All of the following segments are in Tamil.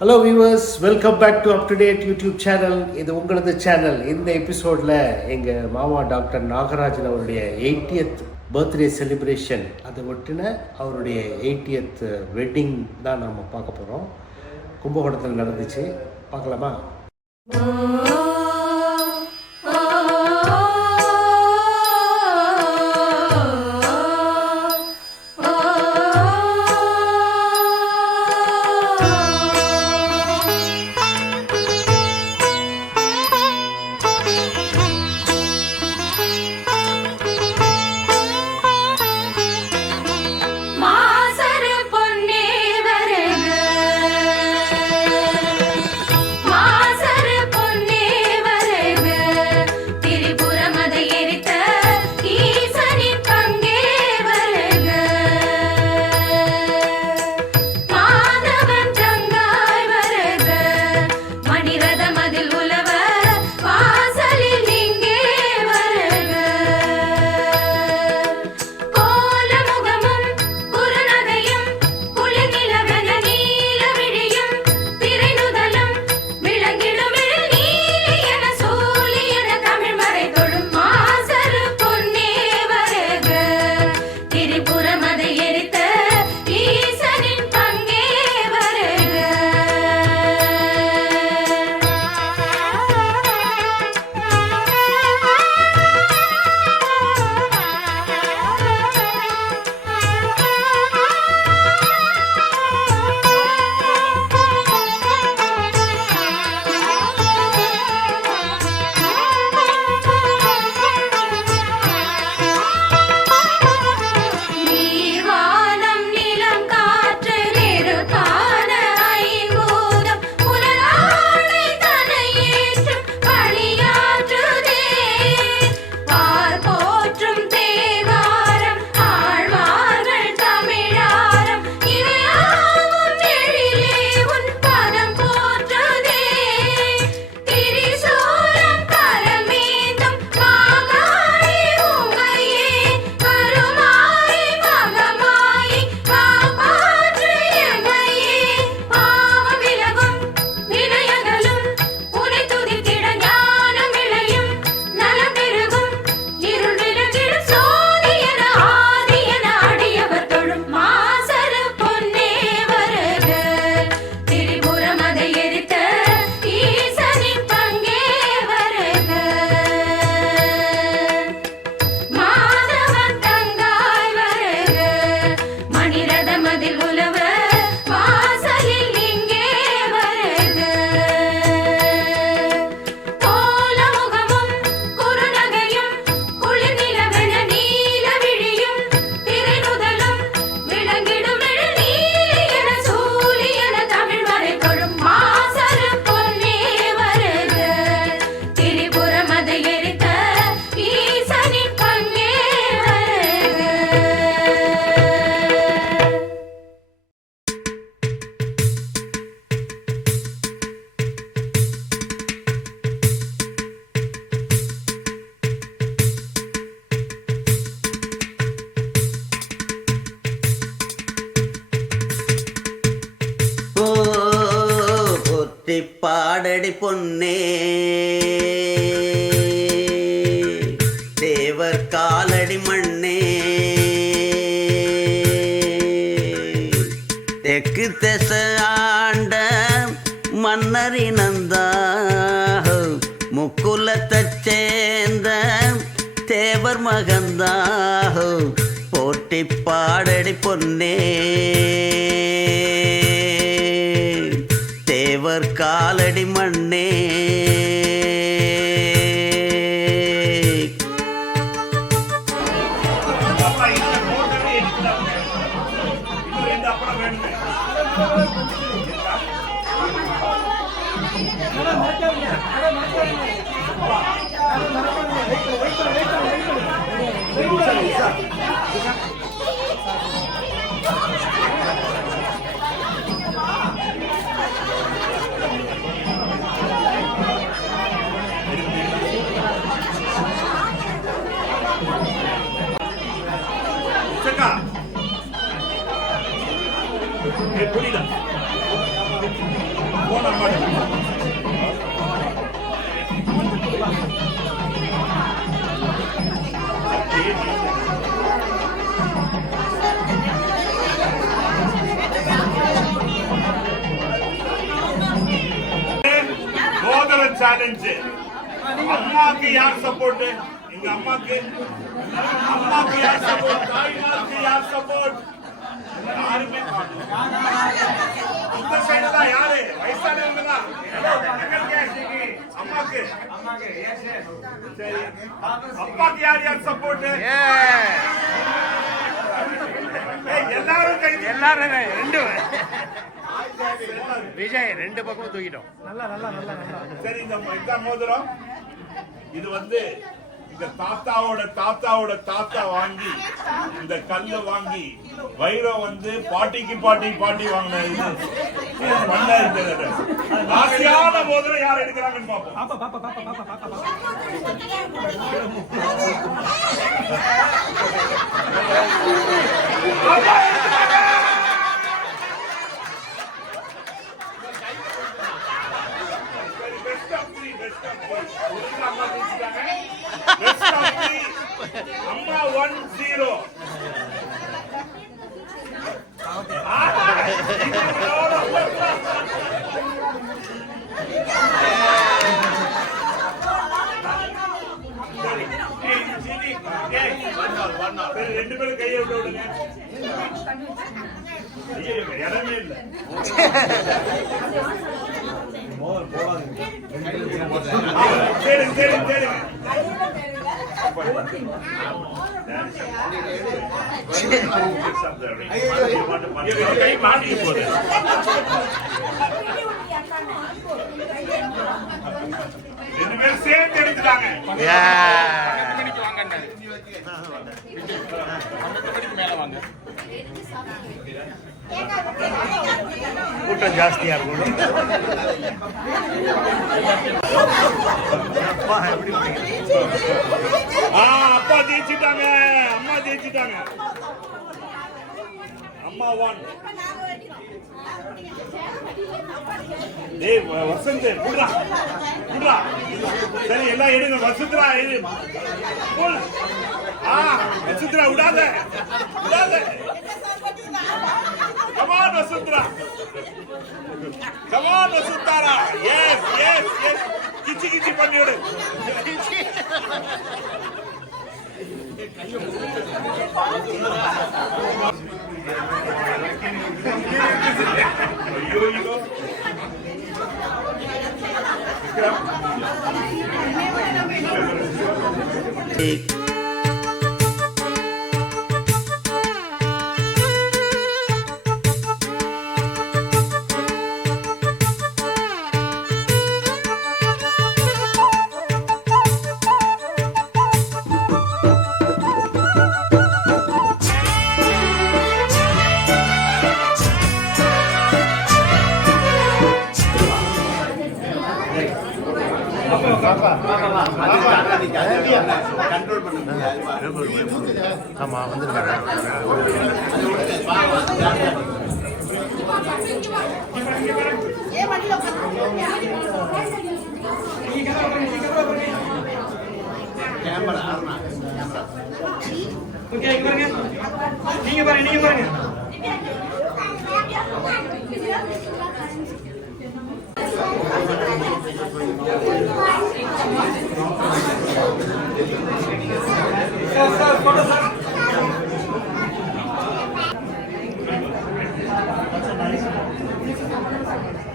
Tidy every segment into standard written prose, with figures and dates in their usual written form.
Hello viewers, welcome back to up to date YouTube channel. இது உங்களது சேனல். இந்த எபிசோடில் எங்கள் மாமா டாக்டர் நாகராஜன் அவருடைய 80th பர்த்டே செலிப்ரேஷன், அதை ஒட்டின அவருடைய 80th வெட்டிங் தான் நம்ம பார்க்க போகிறோம். கும்பகோணத்தில் நடந்துச்சு. பார்க்கலாமா? பாடடி பொன்னே, தேவர் காலடி மண்ணே, தெற்கு திச ஆண்ட மன்னரினந்தா, முக்குலத்தைச் சேர்ந்த தேவர் மகந்தா, போட்டி பாடடி பொன்னே, தேவர் காலடி மண்ணே. புரியுதா? சேலஞ்ச். அம்மாக்கு யார் சப்போர்ட்? எங்க அம்மாக்கு யார் சப்போர்ட்? தாய்மாருக்கு யார் சப்போர்ட்? யாருமே இந்த சைடு தான். யாரு? வயசானவங்க தான். அம்மாக்கு சரி. அப்பாக்கு யார் சப்போர்ட்? எல்லாரும் கை. எல்லாரும் ரெண்டு விஜய் ரெண்டு பக்கமும் தூக்கிட்டோம். சரி, இந்த மோதிரம் இது வந்து இந்த தாத்தாவோட தாத்தா வாங்கி இந்த கல்லு வாங்கி வைரம் வந்து பாட்டி வாங்கின இது பண்ண இருக்கிறது. ஆசையான மோதிரம் யார் எடுக்கிறாங்கன்னு பார்ப்போம். அம்மா 1-0. ரெண்டு பேரும் கையை விட்டு விடுங்க. இடமே இல்லை. சரி. கை மாட்டி போகுது. ரெண்டு பேரும் சேர்ந்து எடுத்துட்டாங்க. கூட்டம் ஜாஸ்தியா இருக்கும். அப்பா ஜெயிச்சுட்டாங்க. அம்மா 1. வசந்த் குடுறா. சரி, எல்லாம் எடுங்க. வசுத்ரா எடு. வசுத்ரா விடாத. கமான் வசுத்ரா. எஸ். கிச்சி பண்ணிவிடு. ஐயோ ஆமா வந்துருக்காங்க. நீங்க பாருங்க.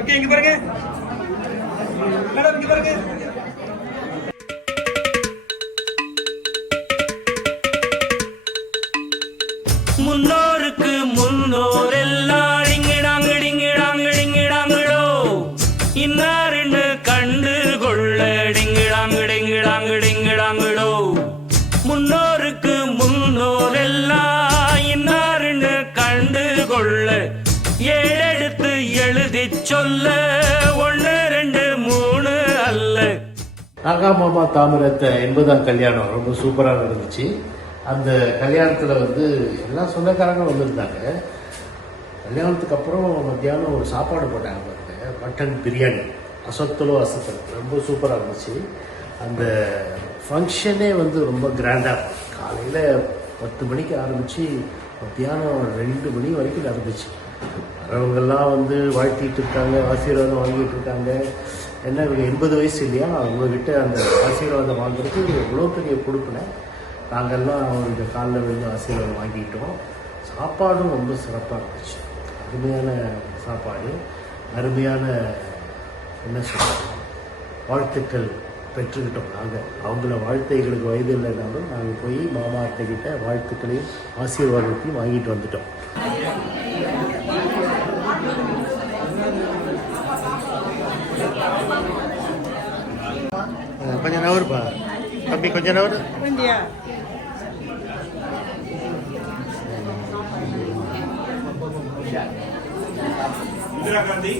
ஓகே, இங்க பாருங்க மேடம், இங்க பாருங்க. முன்னோருக்கு முன்னோரெல்லாம் டிங்கிடாங்கிடாங்கிடாங்கிடாங்கிடோ இன்னாருன்னு கண்டு கொள்ள டிங்கிடாங்கிடாங்கிடாங்கிடோ முன்னோருக்கு முன்னோரெல்லாம் இன்னாருன்னு கண்டு கொள்ள ஏழெடுத்து எழுதி சொல்ல 1 2 3 அல்ல. நாகா மாமா தாமிரத்தை 80ஆம் கல்யாணம் ரொம்ப சூப்பராக நடந்துச்சு. அந்த கல்யாணத்தில் வந்து எல்லா சொந்தக்காரங்களும் வந்திருந்தாங்க. கல்யாணத்துக்கு அப்புறம் மத்தியானம் ஒரு சாப்பாடு போட்டாங்க பாருங்க, மட்டன் பிரியாணி. அசத்தலோ அசத்தல் ரொம்ப சூப்பராக இருந்துச்சு. அந்த ஃபங்க்ஷனே வந்து ரொம்ப கிராண்டாக காலையில் 10 மணிக்கு ஆரம்பித்து மத்தியானம் 2 மணி வரைக்கும் நடந்துச்சு. வரவங்கெல்லாம் வந்து வாழ்த்திட்டு இருக்காங்க, ஆசீர்வாதம் வாங்கிட்டு இருக்காங்க. என்ன இவங்க 80 வயசு இல்லையா, உங்ககிட்ட அந்த ஆசீர்வாதம் வாங்குறதுக்கு இது எவ்வளோ பெரிய கொடுப்பின. நாங்கள்லாம் அவருடைய காலில் விழுந்து ஆசீர்வாதம் வாங்கிட்டோம். சாப்பாடும் ரொம்ப சிறப்பாக இருந்துச்சு. அருமையான சாப்பாடு, அருமையான என்ன சொல்கிறாங்க வாழ்த்துக்கள் பெற்றுக்கிட்டோம். நாங்கள் அவங்கள வாழ்த்து எங்களுக்கு வயது இல்லைனாலும் நாங்கள் போய் மாமா அத்தைக்கிட்ட வாழ்த்துக்களையும் ஆசீர்வாதத்தையும் வாங்கிட்டு வந்துட்டோம். கொஞ்சம் நவருப்பா தம்பி, கொஞ்சம் நவரு. இந்திரா காந்தி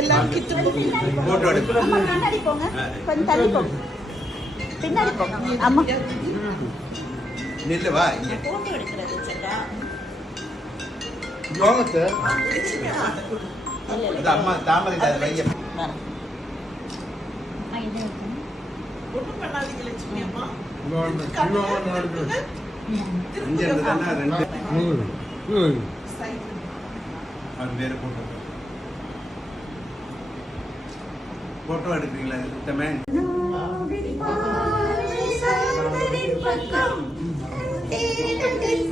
எல்லாரும் கிட்ட போங்க. அம்மா பின்னாடி போங்க, கொஞ்சம் தள்ளி போங்க, பின்னாடி போங்க. அம்மா நில்லுவா போட்டோ எடுக்கிறது செல்லா. இது அம்மா தாமரை அது வைய ஒண்ணு பண்ணாதீங்க லட்சுமி அம்மா. இங்க இருந்ததுன்னா 2 அது வேற போட்டோ எடுக்கிறீங்களா சுத்தமே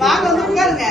வாங்க வந்து உட்காருங்க.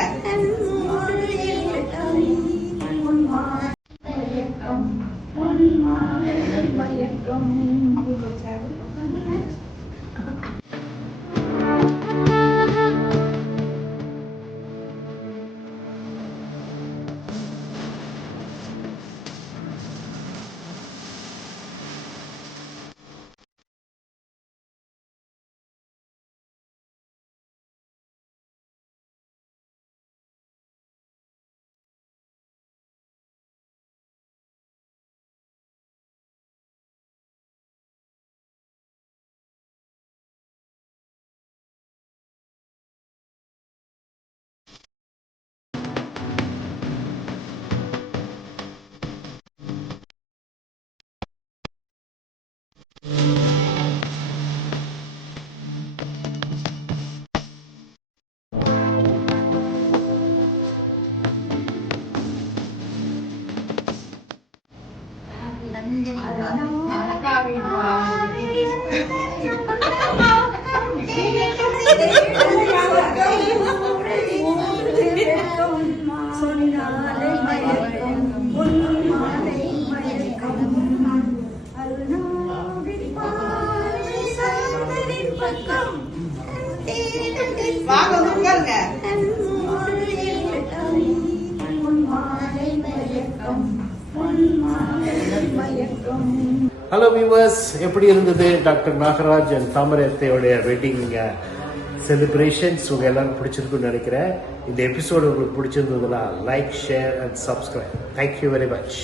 வாங்க வந்து உட்காருங்க. ஹலோ வியூவர்ஸ், எப்படி இருந்தது டாக்டர் நாகராஜ் அண்ட் தாமரத்தையோடைய வெட்டிங் செலிப்ரேஷன்ஸ்? உங்க எல்லாரும் பிடிச்சிருக்குன்னு நினைக்கிறேன். இந்த எபிசோடு உங்களுக்கு பிடிச்சிருந்ததுன்னா like, share and subscribe. Thank you very much.